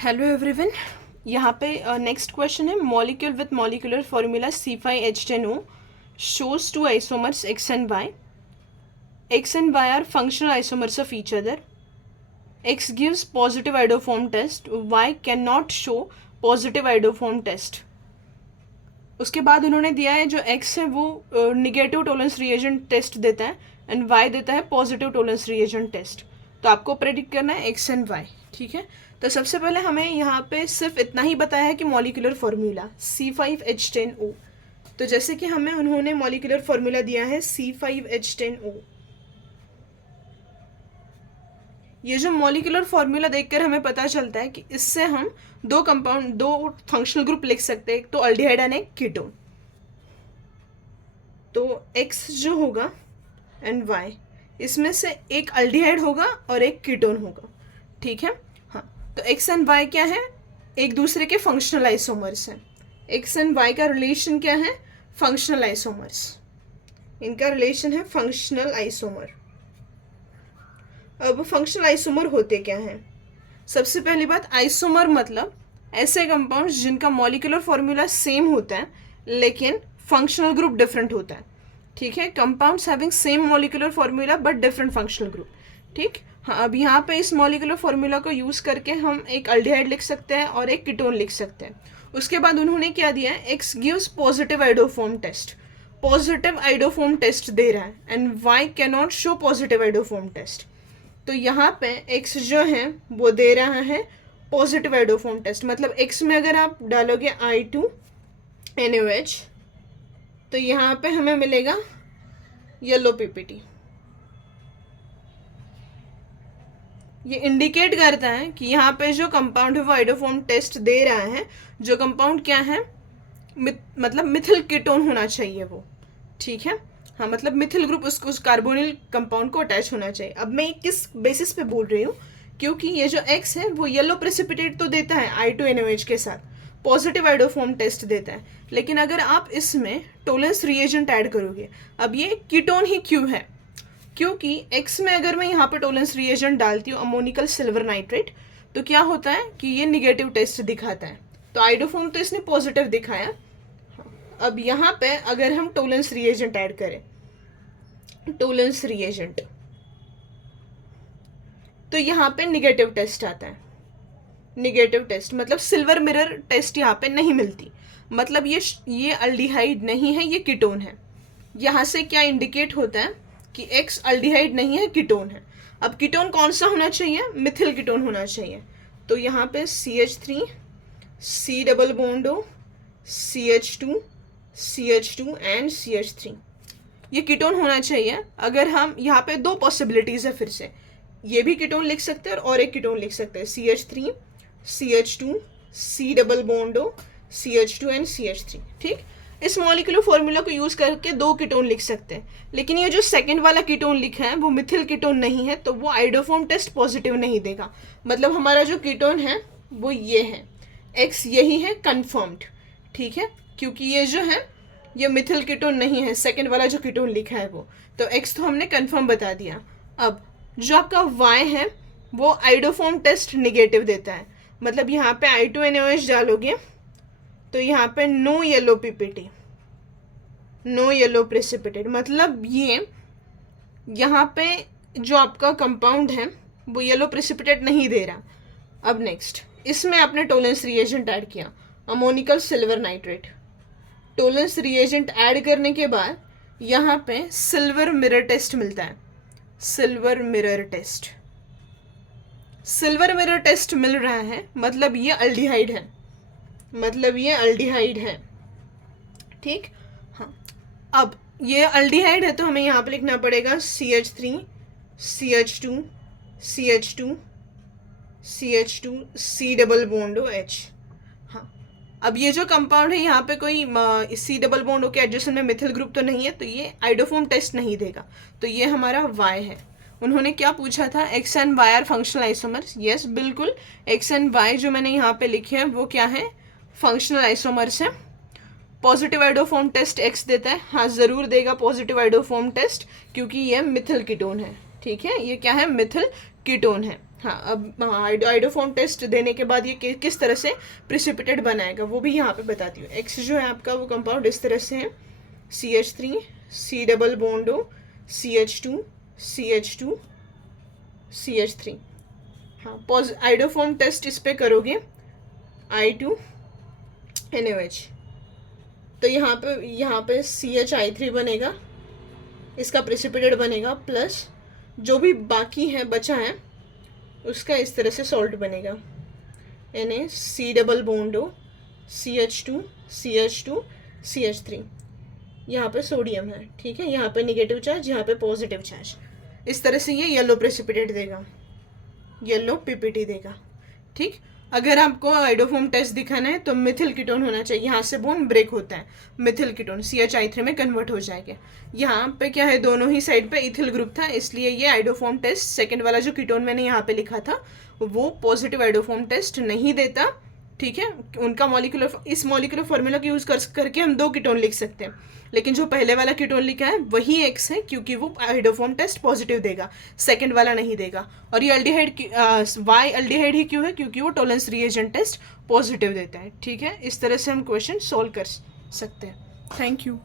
Hello everyone. यहाँ पे next question है, molecule with molecular formula C5H10O shows two isomers X and Y. X and Y are functional isomers of each other. X gives positive iodoform test, Y cannot show positive iodoform test. उसके बाद उन्होंने दिया है जो X है वो negative Tollens reagent test देता है एंड Y देता है पॉजिटिव टोलेंस रिएजेंट टेस्ट। तो आपको प्रेडिक्ट करना है X एंड Y, ठीक है। तो सबसे पहले हमें यहाँ पे सिर्फ इतना ही बताया है कि मॉलिक्यूलर फार्मूला C5H10O। तो जैसे कि हमें उन्होंने मॉलिक्यूलर फार्मूला दिया है C5H10O, ये जो मॉलिक्यूलर फार्मूला देखकर हमें पता चलता है कि इससे हम दो फंक्शनल ग्रुप लिख सकते हैं, एक तो अल्डिहाइड एंड एक कीटोन। तो X जो होगा एंड Y, इसमें से एक अल्डिहाइड होगा और एक कीटोन होगा, ठीक है। हाँ, तो X एंड Y क्या है, एक दूसरे के फंक्शनल आइसोमर्स हैं। X एंड Y का रिलेशन क्या है, फंक्शनल आइसोमर्स। इनका रिलेशन है फंक्शनल आइसोमर। अब फंक्शनल आइसोमर होते क्या हैं? सबसे पहली बात, आइसोमर मतलब ऐसे कंपाउंड्स जिनका मॉलिक्यूलर फॉर्मूला सेम होता है लेकिन फंक्शनल ग्रुप डिफरेंट होता है, ठीक है। Compounds having same molecular formula but different functional group, ठीक। हाँ, अब यहाँ पे इस मॉलिक्यूलर फॉर्मूला को यूज़ करके हम एक अल्डिहाइड लिख सकते हैं और एक कीटोन लिख सकते हैं। उसके बाद उन्होंने क्या दिया है, X gives positive iodoform test, positive iodoform test दे रहा है and Y can not show positive iodoform test. तो यहाँ पे x जो है वो दे रहा है पॉजिटिव आइडोफॉर्म टेस्ट। मतलब x में अगर आप डालोगे I2NaOH तो यहाँ पे हमें मिलेगा येलो पीपीटी। ये इंडिकेट करता है कि यहाँ पे जो कंपाउंड है वो आइडोफॉर्म टेस्ट दे रहा है। जो कंपाउंड क्या है, मतलब मिथिल कीटोन होना चाहिए वो, ठीक है। हाँ, मतलब मिथिल ग्रुप उस कार्बोनिल कंपाउंड को अटैच होना चाहिए। अब मैं किस बेसिस पे बोल रही हूँ, क्योंकि ये जो X है वो येलो प्रेसिपिटेट तो देता है I2NaOH के साथ, पॉजिटिव आइडोफॉर्म टेस्ट देता है, लेकिन अगर आप इसमें टोलेंस रिएजेंट ऐड करोगे, अब ये कीटोन ही क्यों है, क्योंकि X में अगर मैं यहाँ पे टोलेंस रिएजेंट डालती हूँ अमोनिकल सिल्वर नाइट्रेट, तो क्या होता है कि ये निगेटिव टेस्ट दिखाता है। तो आइडोफॉर्म तो इसने पॉजिटिव दिखाया। अब यहाँ पे अगर हम टोलेंस रिएजेंट ऐड करें, टोलेंस रिएजेंट, तो यहाँ पे निगेटिव टेस्ट आता है। निगेटिव टेस्ट मतलब सिल्वर मिरर टेस्ट यहाँ पे नहीं मिलती, मतलब ये अल्डिहाइड नहीं है, ये कीटोन है। यहाँ से क्या इंडिकेट होता है कि X अल्डिहाइड नहीं है, कीटोन है। अब कीटोन कौन सा होना चाहिए, मिथिल कीटोन होना चाहिए। तो यहाँ पे CH3 C double bond O CH2 and CH3, ये कीटोन होना चाहिए। अगर हम यहाँ पे दो पॉसिबिलिटीज़ है, फिर से ये भी कीटोन लिख सकते हैं और एक कीटोन लिख सकते हैं, CH3 CH2 C double bond O CH2 and CH3, ठीक। इस मॉलिक्यूलर फॉर्मूला को यूज़ करके दो कीटोन लिख सकते हैं, लेकिन ये जो सेकंड वाला कीटोन लिखा है वो मिथिल कीटोन नहीं है, तो वो आइडोफॉर्म टेस्ट पॉजिटिव नहीं देगा। मतलब हमारा जो कीटोन है वो ये है, X यही है कन्फर्म्ड, ठीक है, क्योंकि ये जो है ये मिथिल कीटोन नहीं है, सेकंड वाला जो कीटोन लिखा है वो। तो X तो हमने कंफर्म बता दिया। अब जो आपका Y है वो आइडोफॉर्म टेस्ट निगेटिव देता है। मतलब यहाँ पे I2NaOH डालोगे तो यहाँ पे no yellow PPT, no yellow precipitate, मतलब ये यहाँ पे जो आपका कंपाउंड है वो येलो प्रेसिपिटेट नहीं दे रहा। अब नेक्स्ट, इसमें आपने टोलेंस रिएजेंट ऐड किया ammoniacal silver nitrate. Tollens reagent add करने के बाद यहाँ पे सिल्वर मिरर टेस्ट मिलता है। Silver mirror test, silver mirror test मिल रहा है, मतलब ये अल्डिहाइड है, मतलब ये अल्डिहाइड है, ठीक। हाँ, अब ये अल्डिहाइड है तो हमें यहाँ पे लिखना पड़ेगा CH3 CH2 C double bond OH। हाँ, अब ये जो कंपाउंड है यहाँ पे कोई C डबल बॉन्ड O के एडजेसेंट में मिथिल ग्रुप तो नहीं है, तो ये आइडोफॉर्म टेस्ट नहीं देगा। तो ये हमारा Y है। उन्होंने क्या पूछा था, X and Y are functional isomers. Yes, बिल्कुल, X एंड Y जो मैंने यहाँ पे लिखे हैं वो क्या है, फंक्शनल आइसोमर्स है। पॉजिटिव आइडोफॉर्म टेस्ट X देता है, हाँ ज़रूर देगा पॉजिटिव आइडोफॉर्म टेस्ट, क्योंकि ये मिथिल कीटोन है, ठीक है, ये क्या है, मिथिल कीटोन है। हाँ, अब आइडोफॉर्म टेस्ट देने के बाद ये किस तरह से प्रिसिपिटेट बनाएगा वो भी यहाँ पे बताती हूँ। एक्स जो है आपका वो कंपाउंड इस तरह से है, CH3 C double bond O CH2 CH2 CH3। हाँ, आइडोफॉर्म टेस्ट इस पे करोगे I2NaOH, तो यहाँ पे CHI3 बनेगा, इसका प्रिसिपिटेट बनेगा, प्लस जो भी बाकी है बचा है उसका इस तरह से सॉल्ट बनेगा, Na C double bond O CH2 CH2 CH3। यहाँ पे सोडियम है, ठीक है, यहाँ पे निगेटिव चार्ज, यहाँ पे पॉजिटिव चार्ज। इस तरह से ये येलो प्रेसिपिटेट देगा, येलो पीपीटी देगा, ठीक। अगर आपको आइडोफॉर्म टेस्ट दिखाना है तो मिथिल कीटोन होना चाहिए, यहाँ से बोन ब्रेक होता है, मिथिल कीटोन CHI3 में कन्वर्ट हो जाएगा। यहाँ पे क्या है, दोनों ही साइड पे इथिल ग्रुप था, इसलिए ये आइडोफॉर्म टेस्ट सेकंड वाला जो कीटोन मैंने यहाँ पे लिखा था वो पॉजिटिव आइडोफॉर्म टेस्ट नहीं देता, ठीक है। उनका इस मॉलिक्यूलर फॉर्मूला का यूज़ करके हम 2 कीटोन लिख सकते हैं, लेकिन जो पहले वाला कीटोन लिखा है वही X है, क्योंकि वो आइडोफॉर्म टेस्ट पॉजिटिव देगा, सेकंड वाला नहीं देगा। और ये अल्डिहाइड वाई अल्डिहाइड ही क्यों है, क्योंकि वो टॉलरेंस रिएजेंट टेस्ट पॉजिटिव देता है, ठीक है। इस तरह से हम क्वेश्चन सोल्व कर सकते हैं। Thank you.